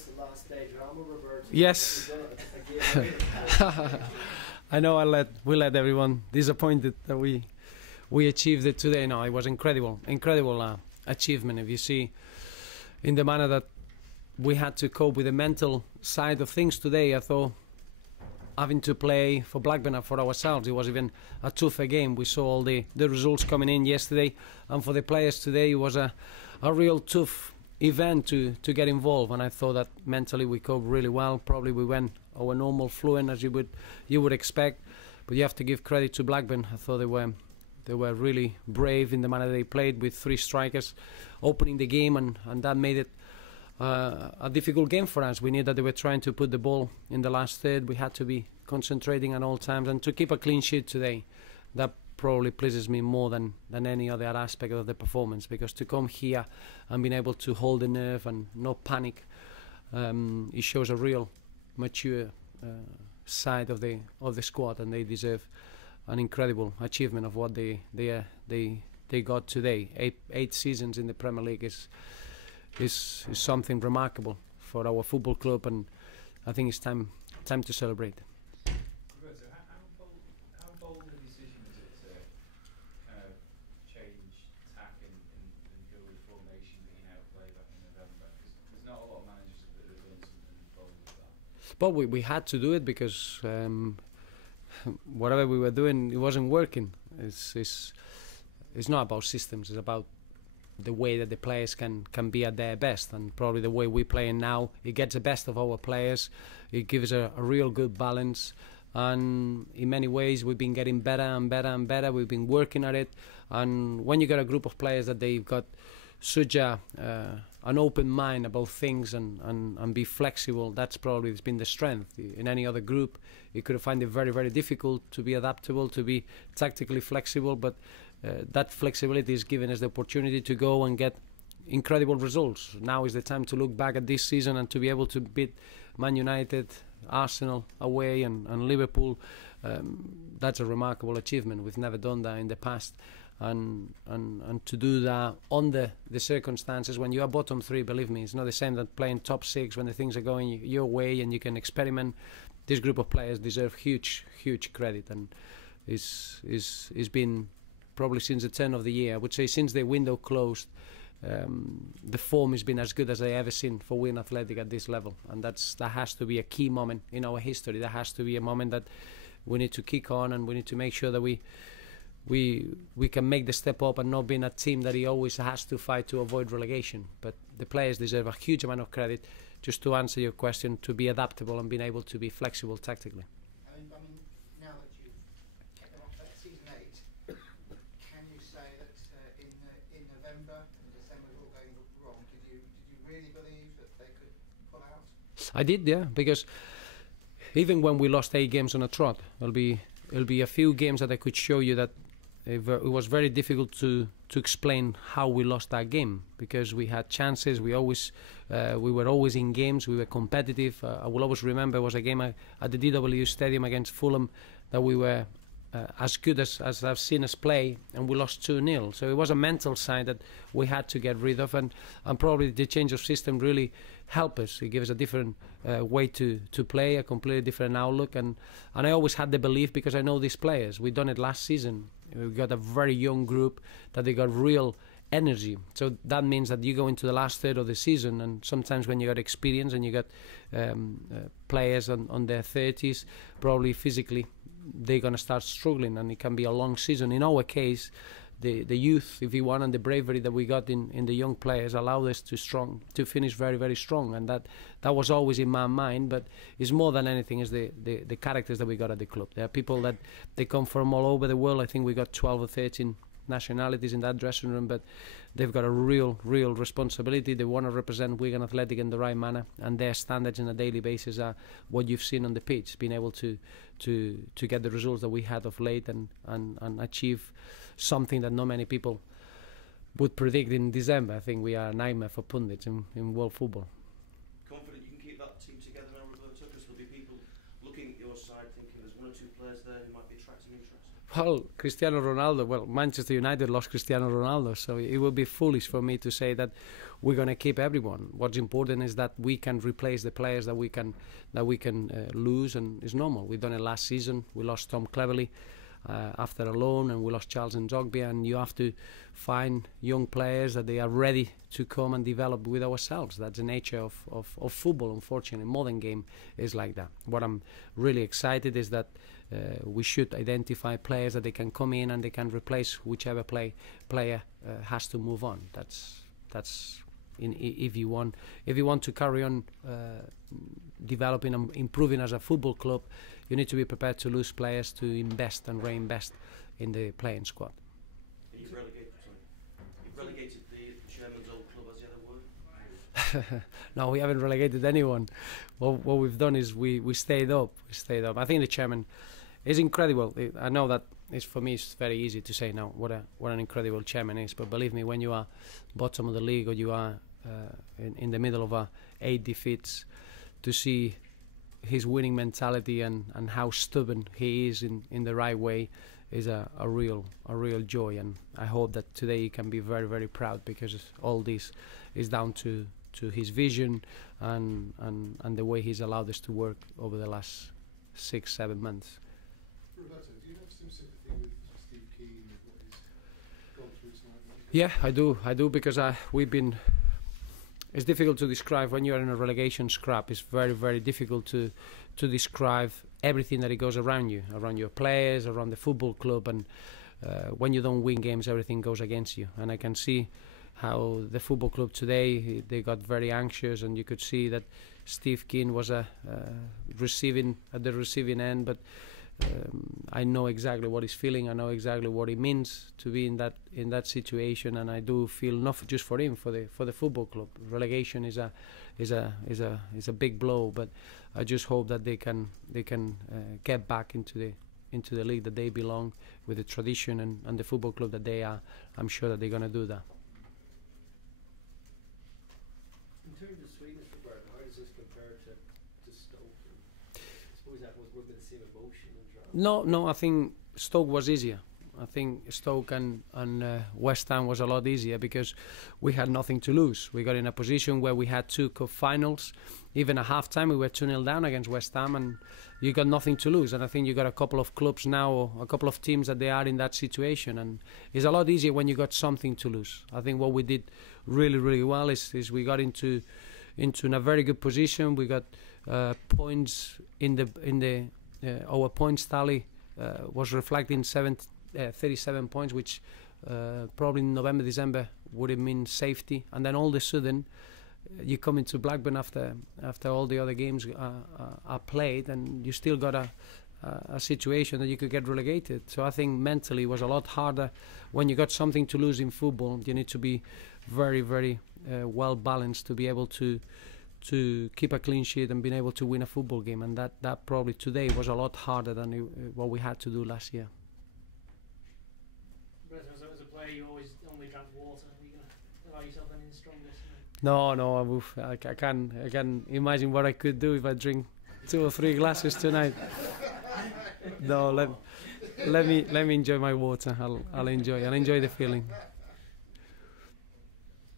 against the last stage drama, Roberto. Yes. I know we let everyone disappointed that we achieved it today. No, it was incredible achievement. If you see in the manner that we had to cope with the mental side of things today, I thought having to play for Blackburn and for ourselves, it was even a tougher game. We saw all the results coming in yesterday, and for the players today, it was a real tough event to get involved. And I thought that mentally we coped really well. Probably we went our normal fluent as you would expect, but you have to give credit to Blackburn. I thought they were really brave in the manner they played, with 3 strikers opening the game, and that made it a difficult game for us. We knew that they were trying to put the ball in the last third. We had to be concentrating at all times, and to keep a clean sheet today, that probably pleases me more than any other aspect of the performance, because to come here and being able to hold the nerve and not panic, it shows a real mature side of the squad, and they deserve an incredible achievement of what they got today. Eight seasons in the Premier League is something remarkable for our football club, and I think it's time to celebrate. Roberto, how bold a decision is it to kind of change tack and go with formation being outplayed back in November? Because there's not a lot of managers that have done something bold like that. But we had to do it because whatever we were doing, it wasn't working. It's not about systems, it's about the way that the players can be at their best, and probably the way we're playing now, it gets the best of our players. It gives a real good balance, and in many ways we've been getting better and better and better. We've been working at it, and when you got a group of players that they've got such an open mind about things and be flexible, that's probably been the strength. In any other group, you could find it very, very difficult to be adaptable, to be tactically flexible, but that flexibility is giving us the opportunity to go and get incredible results. Now is the time to look back at this season and to be able to beat Man United, Arsenal away, and Liverpool. That's a remarkable achievement. We've never done that in the past, and to do that under the circumstances when you are bottom 3, believe me, it's not the same that playing top 6 when the things are going your way and you can experiment. This group of players deserve huge credit, and it's been probably since the turn of the year, I would say since the window closed, the form has been as good as I ever seen for Wigan Athletic at this level, and that has to be a key moment in our history. That has to be a moment that we need to kick on, and we need to make sure that we can make the step up and not being a team that he always has to fight to avoid relegation. But the players deserve a huge amount of credit, just to answer your question, to be adaptable and being able to be flexible tactically. I mean, now that you've kept them off that season 8, can you say that in November and December it was all going wrong? Did you really believe that they could pull out? I did, yeah, because even when we lost 8 games on a trot, it'll be a few games that I could show you that it was very difficult to explain how we lost that game, because we had chances. We were always in games. We were competitive. I will always remember it was a game at the DW Stadium against Fulham that we were as good as I've seen us play, and we lost 2-0. So it was a mental side that we had to get rid of, and probably the change of system really helped us. It gave us a different way to play, a completely different outlook, and I always had the belief, because I know these players. We've done it last season. We got a very young group that they got real energy. So that means that you go into the last third of the season, and sometimes when you got experience and you got players on their 30s, probably physically they're going to start struggling, and it can be a long season. In our case, the youth, if you want, and the bravery that we got in the young players allowed us to finish very, very strong, and that was always in my mind. But it's more than anything is the characters that we got at the club. There are people that they come from all over the world. I think we got 12 or 13 nationalities in that dressing room, but they've got a real responsibility. They want to represent Wigan Athletic in the right manner, and their standards on a daily basis are what you've seen on the pitch, being able to get the results that we had of late and achieve something that not many people would predict in December. I think we are a nightmare for pundits in world football. Confident you can keep that team together now, Roberto, because there'll be people looking at your side thinking there's 1 or 2 players there who might be attracting interest? Well, Cristiano Ronaldo. Well, Manchester United lost Cristiano Ronaldo, so it would be foolish for me to say that we're going to keep everyone. What's important is that we can replace the players that we can lose, and it's normal. We've done it last season. We lost Tom Cleverley after a loan, and we lost Charles Nzogby, and you have to find young players that they are ready to come and develop with ourselves. That's the nature of football, unfortunately. Modern game is like that. What I'm really excited is that we should identify players that they can come in and they can replace whichever player has to move on. That's if you want to carry on developing and improving as a football club, you need to be prepared to lose players to invest and reinvest in the playing squad. You've relegated the chairman's old club, as the other word? No, we haven't relegated anyone. What we've done is we stayed up. I think the chairman is incredible. I know that for me it's very easy to say now what an incredible chairman is, but believe me, when you are bottom of the league or you are in the middle of 8 defeats, to see his winning mentality and how stubborn he is in the right way is a real joy, and I hope that today he can be very, very proud, because all this is down to his vision and the way he's allowed us to work over the last 6-7 months. Roberto, do you have some sympathy with Steve Kean and what he's gone through tonight? Yeah, I do, because we've been. It's difficult to describe when you're in a relegation scrap. It's very, very difficult to describe everything that it goes around you, around your players, around the football club, and when you don't win games, everything goes against you. And I can see how the football club today, they got very anxious, and you could see that Steve Kean was at the receiving end, but I know exactly what he's feeling. I know exactly what it means to be in that situation, and I do feel not just for him, for the football club. Relegation is a big blow, but I just hope that they can get back into the league that they belong, with the tradition and the football club that they are. I'm sure that they're going to do that. In terms of sweetness, Roberto, how does this compare to Stoke? I suppose that would be the same emotion and drama. No, I think Stoke was easier. I think Stoke and West Ham was a lot easier, because we had nothing to lose. We got in a position where we had 2 cup finals. Even at half-time, we were 2-0 down against West Ham, and you got nothing to lose. And I think you got a couple of clubs now, or a couple of teams that they are in that situation. And it's a lot easier when you got something to lose. I think what we did really, really well is we got into a very good position. We got points our points tally was reflecting 37 points, which probably in November, December would have mean safety. And then all of a sudden, you come into Blackburn after all the other games are played, and you still got a situation that you could get relegated. So I think mentally it was a lot harder. When you got something to lose in football, you need to be very, very well balanced to be able to keep a clean sheet and being able to win a football game. And that probably today was a lot harder than what we had to do last year. As a player, you always only drank water. Are you going to allow yourself anything stronger? No, I can imagine what I could do if I drink 2 or 3 glasses tonight. No, let me enjoy my water. I'll enjoy the feeling.